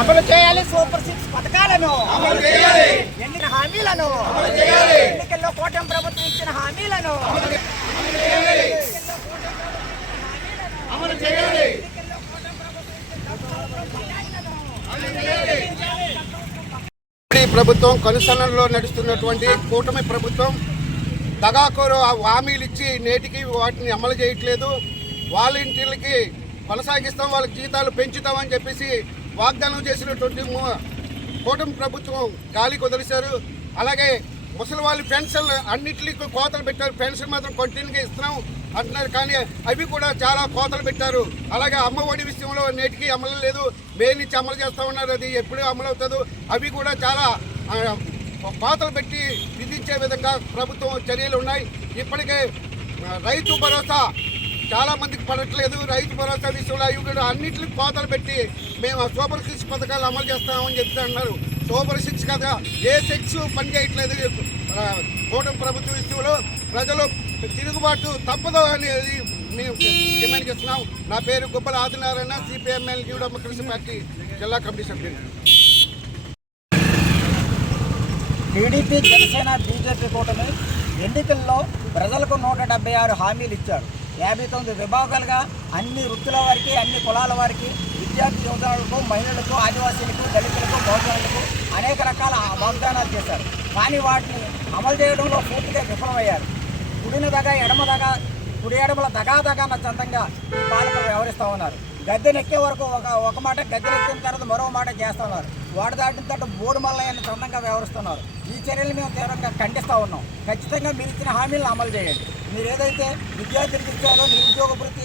అమలు చేయాలి సూపర్ 6 పథకాలను, ఎన్నికల హామీలను, ఎన్నికల్లో కూటమి ప్రభుత్వం ఇచ్చిన హామీలను ప్రభుత్వం కొనసాగంలో నడుస్తున్నటువంటి కూటమి ప్రభుత్వం దగాకోరు హామీలు ఇచ్చి నేటికి వాటిని అమలు చేయట్లేదు. వాలంటీర్లకి కొనసాగిస్తాం, వాళ్ళకి జీతాలు పెంచుతామని చెప్పేసి వాగ్దానం చేసినటువంటి కూటమి ప్రభుత్వం గాలికి వదిలేశారు. అలాగే ముసలి వాళ్ళు పెన్షన్లు అన్నింటికి కోతలు పెట్టారు. పెన్షన్ మాత్రం కంటిన్యూగా ఇస్తున్నాం అంటున్నారు, కానీ అవి కూడా చాలా కోతలు పెట్టారు. అలాగే అమ్మఒడి విషయంలో నేటికి అమలు లేదు, మే నుంచి అమలు చేస్తూ ఉన్నారు. అది ఎప్పుడు అమలు అవుతుందో అవి కూడా చాలా కోతలు పెట్టి విధించే విధంగా ప్రభుత్వం చర్యలు ఉన్నాయి. ఇప్పటికే రైతు భరోసా చాలా మందికి పడట్లేదు. రైతు భరోసా విషయంలో అవి కూడా అన్నింటికి కోతలు పెట్టి మేము సూపర్ 6 పథకాలు అమలు చేస్తామని చెప్తా అన్నారు. సూపర్ 6 కదా, ఏ 6 పని చేయట్లేదు. కూటమి ప్రభుత్వం విషయంలో ప్రజలు తిరుగుబాటు తప్పదు అనేది మేము డిమాండ్ చేస్తున్నాం. నా పేరు Gubbala Adinarayana, CPIML new democracy party జిల్లా కమిటీ సభ్యులు. టీడీపీ, జనసేన, బీజేపీ కూటమి ఎన్నికల్లో ప్రజలకు 176 హామీలు ఇచ్చారు. 59 విభాగాలుగా అన్ని వృత్తుల వారికి, అన్ని కులాల వారికి, విద్యార్థి యువతలకు, మహిళలకు, ఆదివాసీలకు, దళితులకు, బహుజనులకు అనేక రకాల వాగ్దానాలు చేశారు. కానీ వాటిని అమలు చేయడంలో పూర్తిగా విఫలమయ్యారు. కుడిన దగా ఎడమ దగా, కుడి ఎడమల దగాదగాన చందంగా ఈ పాలకులు వ్యవహరిస్తూ ఉన్నారు. గద్దెనెక్కే వరకు ఒక మాట, గద్దెనెక్కిన తర్వాత మరో మాట చేస్తున్నారు. వాడు దాటిన తర్వాత 3 మల్లయ్యని చందంగా వ్యవహరిస్తున్నారు. ఈ చర్యలు మేము తీవ్రంగా ఖండిస్తూ ఉన్నాం. ఖచ్చితంగా మీరు ఇచ్చిన హామీలను అమలు చేయండి. మీరు ఏదైతే విద్యార్థులకు ఇచ్చారో నిరుద్యోగ వృత్తి,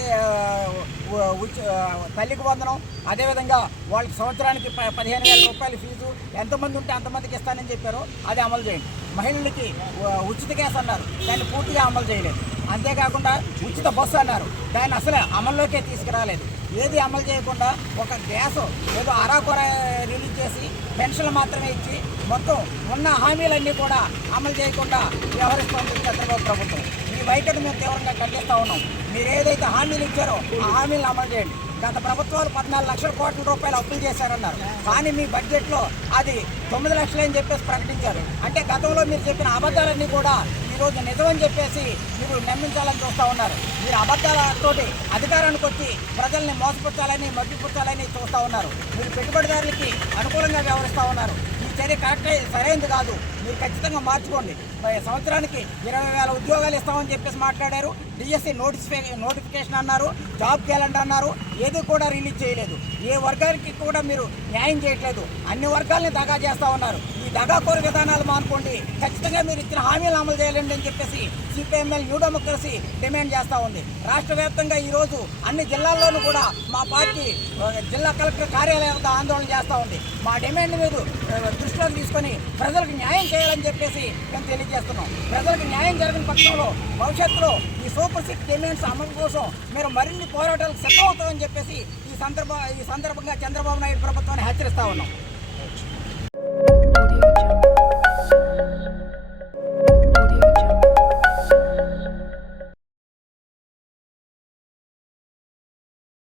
తల్లికి వందనం, అదేవిధంగా వాళ్ళకి సంవత్సరానికి 15,000 రూపాయల ఫీజు ఎంతమంది ఉంటే అంతమందికి ఇస్తానని చెప్పారో అది అమలు చేయండి. మహిళలకి ఉచిత గ్యాస్ అన్నారు, దాన్ని పూర్తిగా అమలు చేయలేదు. అంతేకాకుండా ఉచిత బస్సు అన్నారు, దాన్ని అసలు అమల్లోకే తీసుకురాలేదు. ఏది అమలు చేయకుండా ఒక గ్యాస్ ఏదో అరాకొర రిలీజ్ చేసి పెన్షన్లు మాత్రమే ఇచ్చి మొత్తం ఉన్న హామీలన్నీ కూడా అమలు చేయకుండా వ్యవహరిస్తోంది చంద్రబాబు ప్రభుత్వం. ఈ వైఖరిని మేము తీవ్రంగా ఖండిస్తూ ఉన్నాం. మీరు ఏదైతే హామీలు ఇచ్చారో ఆ హామీలను అమలు చేయండి. గత ప్రభుత్వాలు 14 లక్షల కోట్ల రూపాయలు అప్పులు చేశారన్నారు, కానీ మీ బడ్జెట్లో అది 9 లక్షలు అని చెప్పేసి ప్రకటించారు. అంటే గతంలో మీరు చెప్పిన అబద్ధాలన్నీ కూడా ఈరోజు నిజమని చెప్పేసి మీరు నమ్మించాలని చూస్తూ ఉన్నారు. మీరు అబద్ధాలతోటి అధికారానికి వచ్చి ప్రజల్ని మోసపుచ్చాలని, మభ్యపుచ్చాలని చూస్తూ ఉన్నారు. మీరు పెట్టుబడిదారులకి అనుకూలంగా వ్యవహరిస్తూ ఉన్నారు. ఈ చర్య కరెక్ట్ సరైనది కాదు. మీరు ఖచ్చితంగా మార్చుకోండి. సంవత్సరానికి 20,000 ఉద్యోగాలు ఇస్తామని చెప్పేసి మాట్లాడారు. డిఎస్సి నోటిఫికేషన్ అన్నారు, జాబ్ క్యాలెండర్ అన్నారు, ఏది కూడా రిలీజ్ చేయలేదు. ఏ వర్గానికి కూడా మీరు న్యాయం చేయట్లేదు. అన్ని వర్గాలని దగా చేస్తూ ఉన్నారు. ఈ దగాకోరు విధానాలు మానుకోండి. ఖచ్చితంగా మీరు ఇచ్చిన హామీలు అమలు చేయాలండి అని చెప్పేసి సిపిఎంఎల్ న్యూ డెమోక్రసీ డిమాండ్ చేస్తూ ఉంది. రాష్ట్ర వ్యాప్తంగా ఈరోజు అన్ని జిల్లాల్లోనూ కూడా మా పార్టీ జిల్లా కలెక్టర్ కార్యాలయం వద్ద ఆందోళన చేస్తూ ఉంది. మా డిమాండ్ మీద దృష్టిలో తీసుకొని ప్రజలకు న్యాయం చేయాలని చెప్పేసి మేము తెలియజేస్తున్నాం. ప్రజలకు న్యాయం జరిగిన పక్షంలో భవిష్యత్తులో ఈ సూపర్ 6 డిమాండ్స్ అమలు కోసం మీరు మరిన్ని పోరాటాలకు సిద్ధమవుతామని చెప్పేసి ఈ సందర్భంగా చంద్రబాబు నాయుడు ప్రభుత్వాన్ని హెచ్చరిస్తా ఉన్నాం.